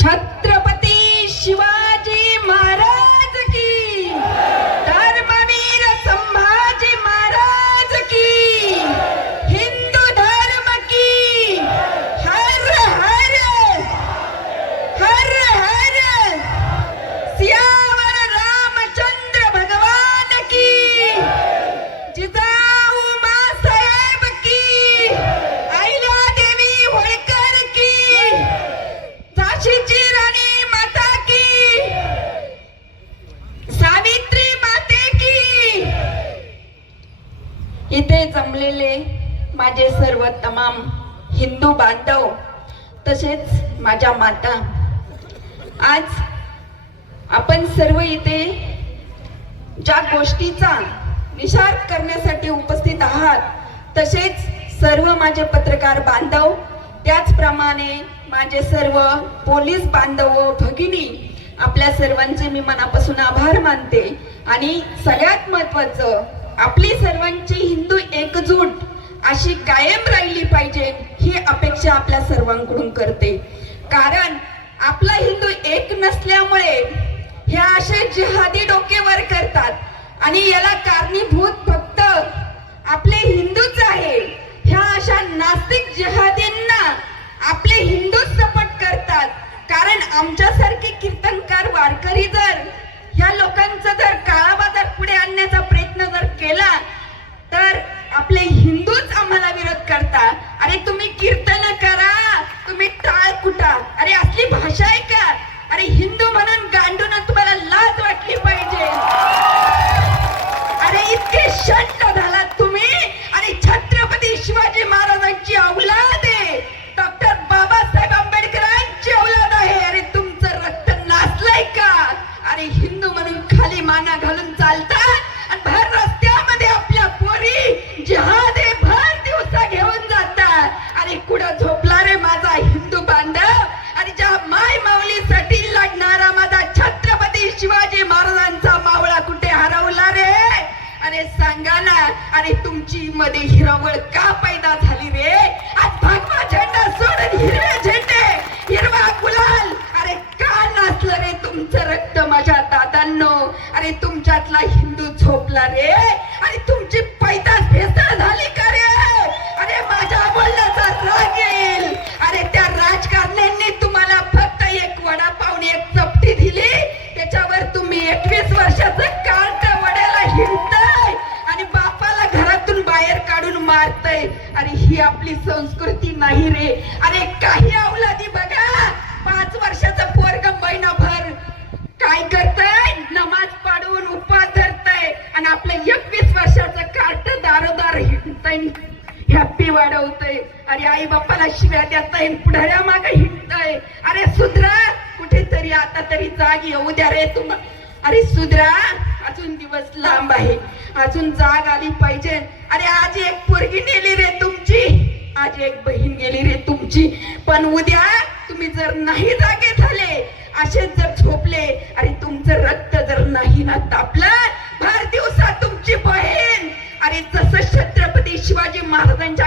छत्रपती शिवाय जमलेले माझे सर्व तमाम हिंदू बांधव तसेच माझ्या माता. आज आपण सर्व इथे ज्या गोष्टीचा विचार करण्यासाठी उपस्थित आहात तसेच सर्व माझे पत्रकार बांधव त्याचप्रमाणे माझे सर्व पोलीस बांधव भगिनी आपल्या सर्वांचे मी मनापासून आभार मानते. आणि सगळ्यात महत्वाचं आपली सर्वांची हिंदू एकजूट अशी कायम राहिली पाहिजे ही अपेक्षा आपल्या सर्वांकडून करते. कारण आपला हिंदू एक नसल्यामुळे ह्या असे जिहादी डोकेवर करतात. आणि याला कारणीभूत फक्त आपले हिंदूच आहे. ह्या अशा नास्तिक जिहादींना आपले हिंदूच सपोर्ट करतात. कारण आमच्यासारखे कीर्तनकार वारकरी जर ह्या लोकांचं जर अरे सांगा ना अरे तुमची मध्ये हिरावळ का पैदा झाली रे? आज भगवा झेंडा सोडून हिरवे झेंडे हिरवा गुलाल. अरे शिव्या देताय पुढाऱ्या माग हिंडताय. अरे सुधरा कुठेतरी आता तरी जाग येऊ द्या रे तुम. अरे सुधरा अजून दिवस लांब आहे. अजून जाग आली पाहिजे. अरे आज एक पोरगी नेली रे तुमची. आज एक बहीण गेली रे तुमची. पण उद्या तुम्ही जर नाही जागे झाले असेच जर झोपले अरे तुमचं रक्त जर नाही ना तापलं भर दिवसा तुमची बहीण. अरे जसं छत्रपती शिवाजी महाराजांच्या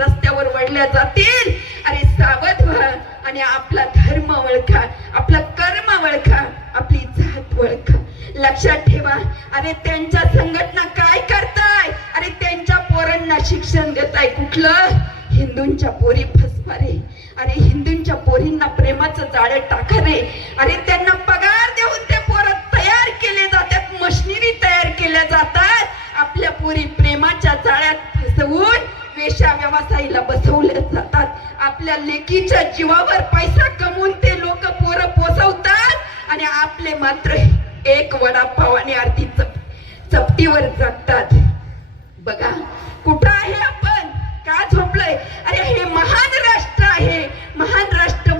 रस्त्यावर वडल्या जातील. अरे सावध व्हा आणि आपला धर्म ओळखा आपला कर्म ओळखा आपली जात ओळखा. लक्षात ठेवा अरे त्यांच्या संघटना काय करताय? अरे त्यांच्या पोरांना शिक्षण देताय कुठलं? हिंदूंच्या पोरी फसवारे अरे हिंदूंच्या पोरींना प्रेमाचं जाड टाका रे. अरे त्यांना पगार देऊन ते पोरं तयार केले जातात मशिनरी तयार केल्या जातात. आपल्या पोरी प्रेमाच्या जाड फसवून वेश्या व्यवसायाला बसवल्या जातात. आपल्या लेकीच्या जीवावर पैसा कमवून ते लोक पोरं पोसवतात आणि आपले मात्र एक वडापाव आणि अर्धी चप चपटीवर जगतात. बघा कुठं आहे आपण? का झोपलोय? अरे हे महान राष्ट्र आहे. महान राष्ट्र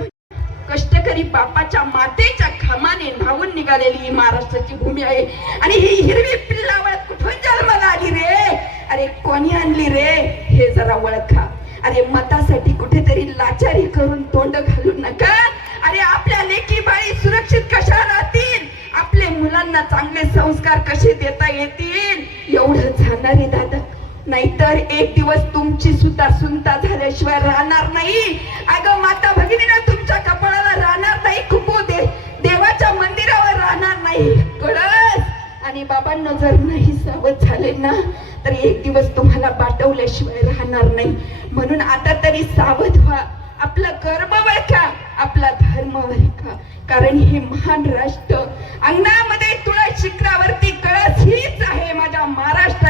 कष्टकरी बापाच्या मातेच्या घामाने न्हावून निघालेली ही महाराष्ट्राची भूमी आहे. आणि ही हिरवी पिल्लावळ कसे देता येतील? एवढं जाणार आहे दादा. नाहीतर एक दिवस तुमची सुद्धा सुनता झाल्याशिवाय राहणार नाही. अगं माता भगिनीनं तुमच्या कपाळाला राहणार नाही खुपू दे. देवाच्या मंदिरावर राहणार नाही. कळस? आणि बाबांना जर नाही सावध झाले ना तर एक दिवस तुम्हाला पाठवल्याशिवाय राहणार नाही. म्हणून आता तरी सावध व्हा. आपला कर्म वळखा आपला धर्म वळखा. कारण हे महान राष्ट्र अंगणामध्ये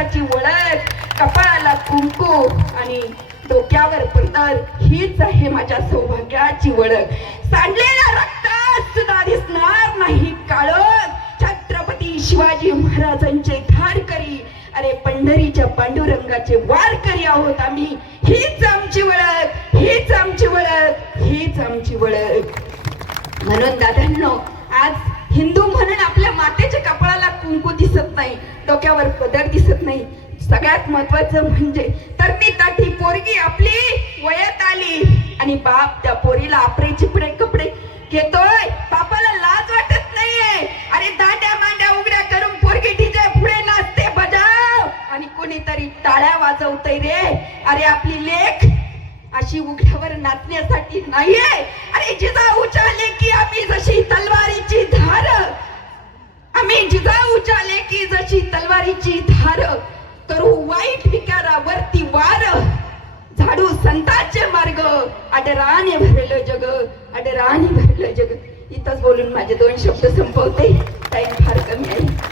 महाराष्ट्राची ओळख कपाळाला कुंकू आणि डोक्यावर पदर हीच आहे माझ्या सौभाग्याची ओळख सांडलेला रक्त सुद्धा दिसणार नाही काळोख छत्रपती शिवाजी महाराजांचे धारकरी अरे पंढरीच्या पांडुरंगाचे वारकरी आहोत आम्ही. हीच आमची ओळख हीच आमची ओळख हीच आमची ओळख म्हणून दादांनो आज हिंदू म्हणून आपल्या मातेच्या कपाळाला कुंकू दिसत नाही डोक्यावर पदर दिसत नाही. सगळ्यात महत्वाचं म्हणजे तर ती ताठी पोरगी आपली वयात आली आणि बाप त्या पोरीला आपरे चिपडे कपडे घेतोय. बापाला लाज वाटत नाहीये. अरे दांड्या मांड्या उघड्या करून पोरगी डीजे पुढे नाचते बजाव. आणि कोणीतरी टाळ्या वाजवतय रे. अरे आपली लेख अशी उघड्यावर नाचण्यासाठी नाहीये. अरे जिजाऊच्या की आम्ही जशी तलवार जिजाऊच्या लेकी जशी तलवारीची धार करू वाईट विकारावरती वार. झाडू संतांचे मार्ग अडराने भरलं जग अडराने भरलं जग. इथंच बोलून माझे दोन शब्द संपवते. टाइम फार कमी आहे.